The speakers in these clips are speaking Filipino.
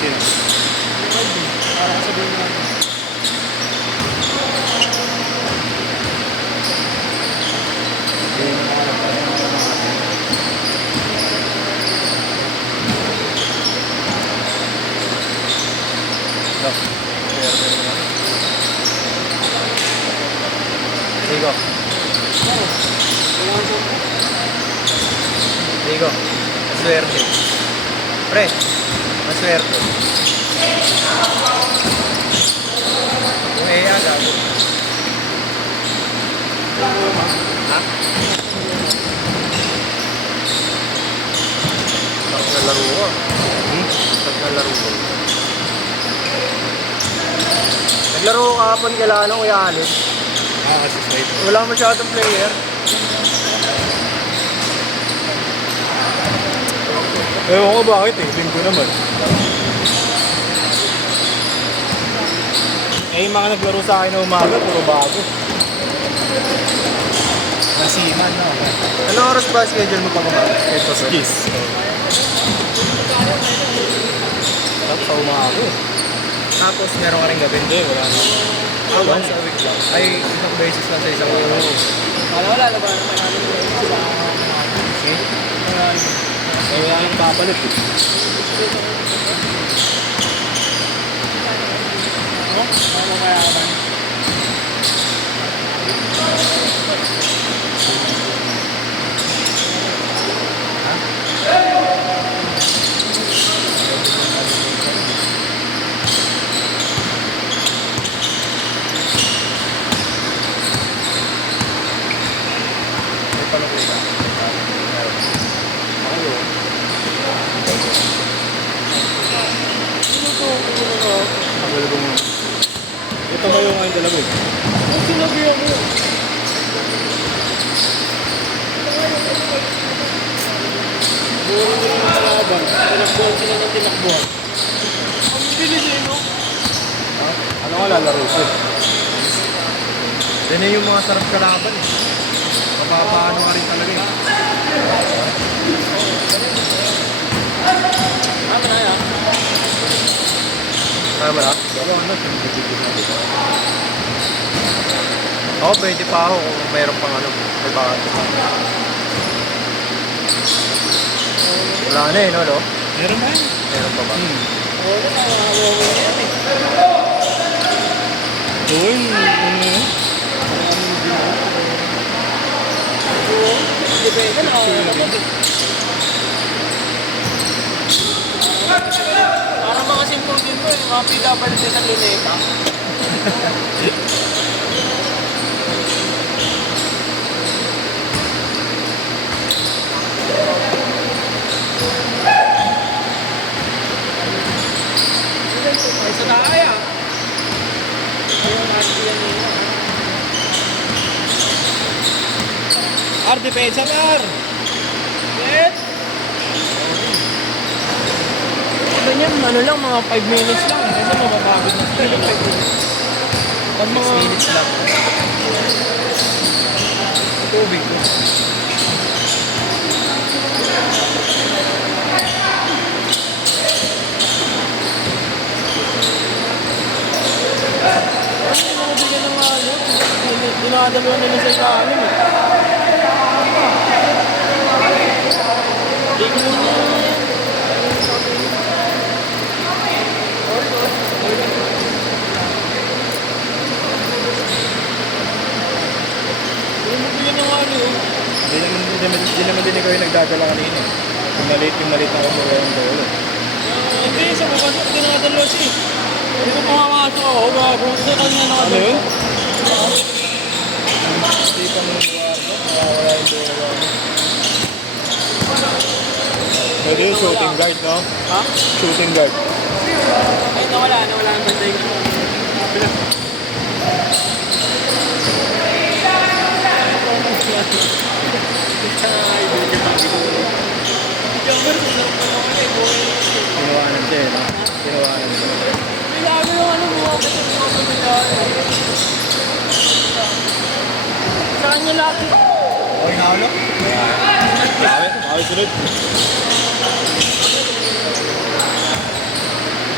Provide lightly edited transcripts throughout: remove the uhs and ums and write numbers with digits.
Sino? Para sabihin natin. Hindi na nakalap pa rin ang mga atin. Look, server naman. Digo. Digo, maswerte. Pre, maswerte. Kung gago. Ha? Sarap na laro ko. Sarap na laro ko. Naglaro ko kahapon kala Kuya Alex. Kasi straight. Wala masyadong player. Ewan ko bakit eh, linggo naman. Eh, yung mga naglaro sa akin na umaga, puro bago. Nasiman, no? Anong oras ba schedule mo pag umaga? Ito, sir. Yes. Sarap sa umaga. Tapos meron ka rin gabi? Hindi, wala na. Once a week lang. Ay, isang beses lang sa isang araw. Wala na ba naman namin sa Eh, wala nang papalit eh. ano kaya naman? May palagay ka? Meron. Ako. Tagal ko mo. Ito ba yung ngayon dalawa? Ang sinabi ako. Puro nila yung kalaban. Tinakbuhan sila ng tinakbuhan. Ang bilis eh, no? Ha? Ano nga lalaro ko? Yan na yung mga sarap kalaban eh. Mapapaano ka rin talaga eh. Tama na yan. Tama ba? Dalawa na, sinibigil na dito. Oo, pwede pa ako kung mayroon pang ano. May baka. Wala na eh, no? Meron na yun. Meron pa ba? Oo, nakakawawa na yan eh. Uy, ano yun? Depende, nakakawag eh. Para mga simpong din mo eh, mga PWD ng luneta. Ay, sa kaya. Ayun, natin yan nila. Depensa Ar! Yes! Ganyan, ano lang, mga 5 minutes lang. Kasi mababagod na sila yung 5 minutes. Pag 6 mga minutes lang. Tubig ko. mga bigyan ng ano, dinadalawa nila sa ilalim eh. Tingnan mo. Bigyan ng ano eh. Hindi naman din ikaw yung nagdadala kanina. Yung maliit na kumura yung dolo. Hindi, sa pagpasok dinadalawa siya eh. Hindi ko pumamasok ako, bago sa kanya na Ano yun? Hindi pa mo nawawala yung dolo. Pwede yung shooting guard, no? Ha? Shooting guard. Ay, nawala ang banday ko. Tinawanan siya, no? Tinawanan siya. Kailangan ng ano mo kasi mga pagkakala. Saan niya lahat? Okay na ulo? Mawi sunod.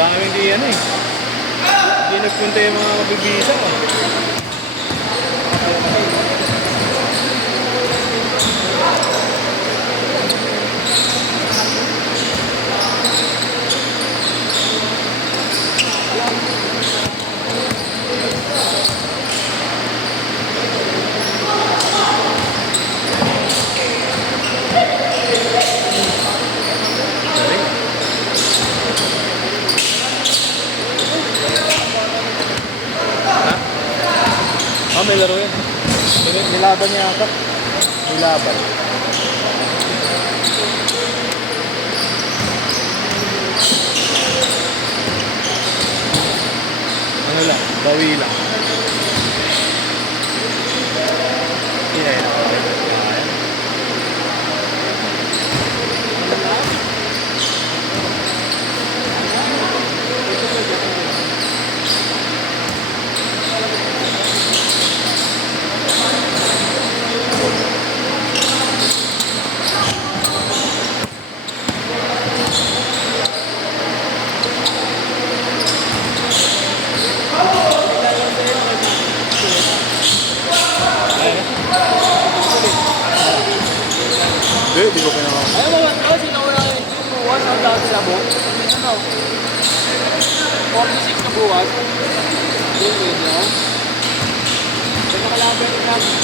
Dami hindi ano eh. Hindi nagpunta yung mga mabibisa ko. May laro yan. Nilaban niya ata. Nilaban. Ano lang? Bawi lang. Hindi na yun. Hindi ko pinaka. Ayaw mo ba? Kasi nauna yung buwas ang dati sa buhok. Ano? 46 na buwas. Hindi, pwede ako. Pero nakalaban yung namin.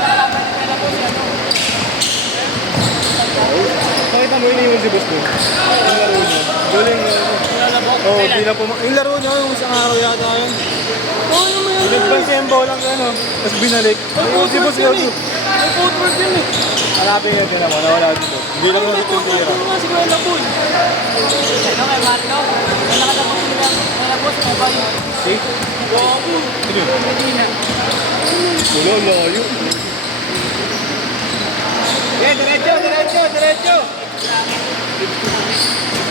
Nakalaban yung pera po siya, no? Nakita mo yun si Boss Boy? Yung laro niya. Galing nga. Nalalabok? Oo, di na po. Yung laro niya, yung isang araw yata yun. Oo, yung may Nagpan siya yung bolang gano'n. Tapos binalik. Ayun si Boss Yogi. may footwork yun eh. Hanapin niya din naman. Nawala dito. Hindi lang May ulit yung footwork tira. yun nga si Kuya Boy. Ano kay Marco? May nakatapos nila. Kuya Boy, may bayo. See? Gogo. Sino yun? Medina. Wala, layo. Eh, diretso, diretso, diretso.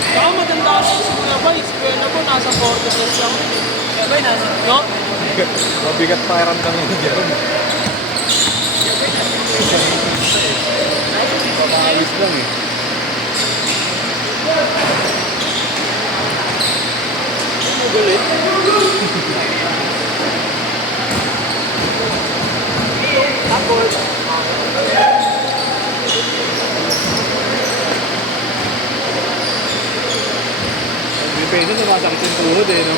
Saka matanda kasi si Kuya Boy. Si Kuya Boy, nasa 40 plus lang. Kuya Boy, nasa? No? Mabigat pakiramdam niya dyan. Pamaalis lang eh. Galit. Tapos. Depende sa masakit yung tuhod eh, no?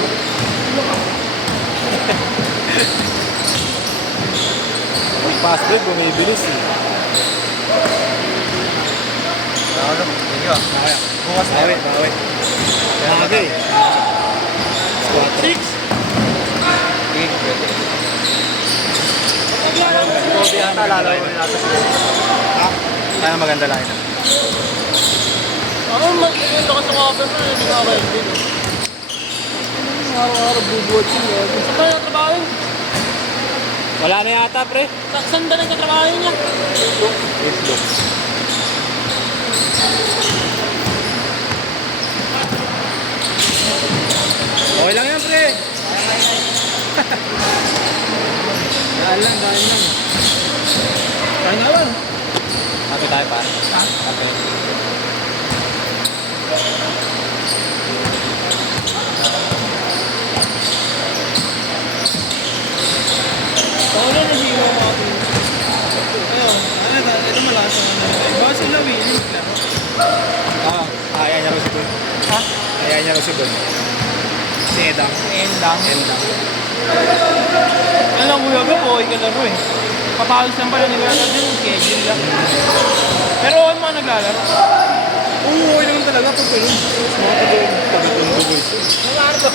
Pag-pass break, bumibilis eh. Ano? Thank you. Kaya. Bukas na. Bawi, bawi. Kaya bagay. Squat. 6. Big pwede. Kobe ata lalaro na natin. Ha? Kaya maganda lang ito. Ako, mag-iwan ako sa cover mo. Hindi nga kayo din. Araw-araw bubuhat siya. Saan ba nagtrabaho yun? Wala na yata, pre. Saan ba nagtatrabaho niya? Facebook. Okay lang yan, pre. Daan lang, daan lang. Kain na lang. Happy tayo, pa. Happy. Ako na nahihiro mga pinto. Ayun, ito malasa na naman. Baka sila willing lang. Kaya niya rin si Bon. Ha? Kaya niya rin si Bon. Si Edang. Endang. Edang. Ano kuya ko, okay ka laro eh. Papawis lang pala naglalaro yung schedule lang. Pero ano mga naglalaro? Oo, okay naman talaga pag ganun. Mga taga-tondo boys. Naglalaro ba?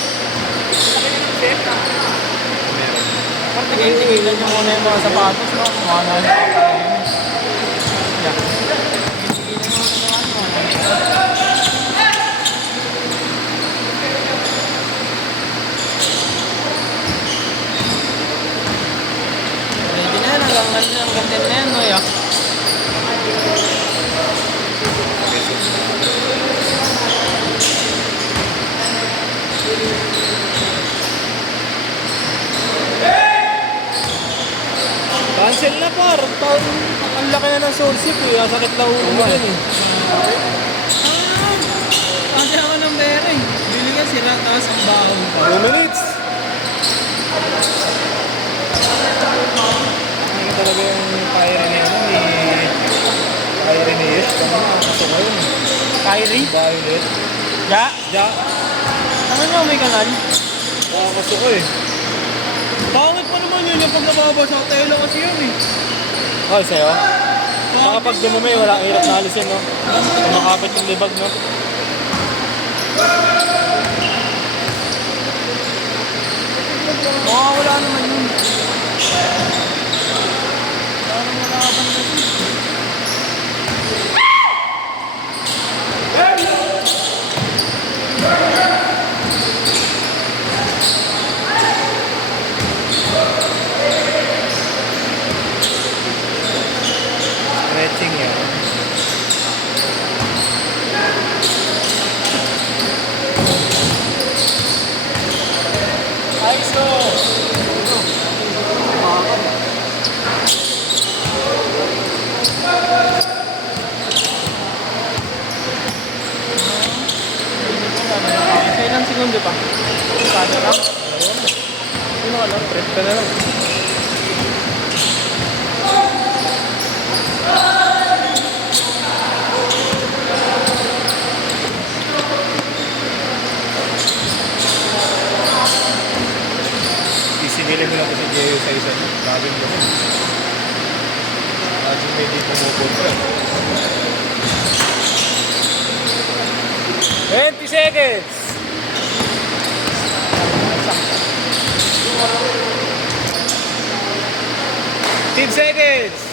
Meron. Parang tigil-tigilan nyo muna yung mga sapatos, no? Mga nalala pa rin. Yeah. Tigil-tigilan nyo muna yung mga ready na yan, hanggang 10 na yan, no? Yeah. Cancel na par. Ang laki na ng soulship eh. Sakit na ulo mo yan eh. Kasi ako ng pera eh. wala, tapos ang baon pa. 2 minutes. Ano talaga yung fire ni ano ni fire ni Ish. Gusto ko yun. Kyrie? Violet. Ja? Ja. Ano nyo may kanal? Gusto ko eh. Pangit pa naman yun yung pag nababasa. Tela kasi yun eh. Oh, sa'yo? Baka pag dumumi, wala hirap na alisin, no? Kumakapit yung libag, no? Wala naman yun. Parang wala ka bang kasi. Stretching yan. Kailan segundo pa? Kada lang? Ano ka lang? Prep ka na lang. Isinili mo lang kasi Jeyo sa isa niya. Laging naman. Laging may di pumupunta. 20 seconds! 10 seconds!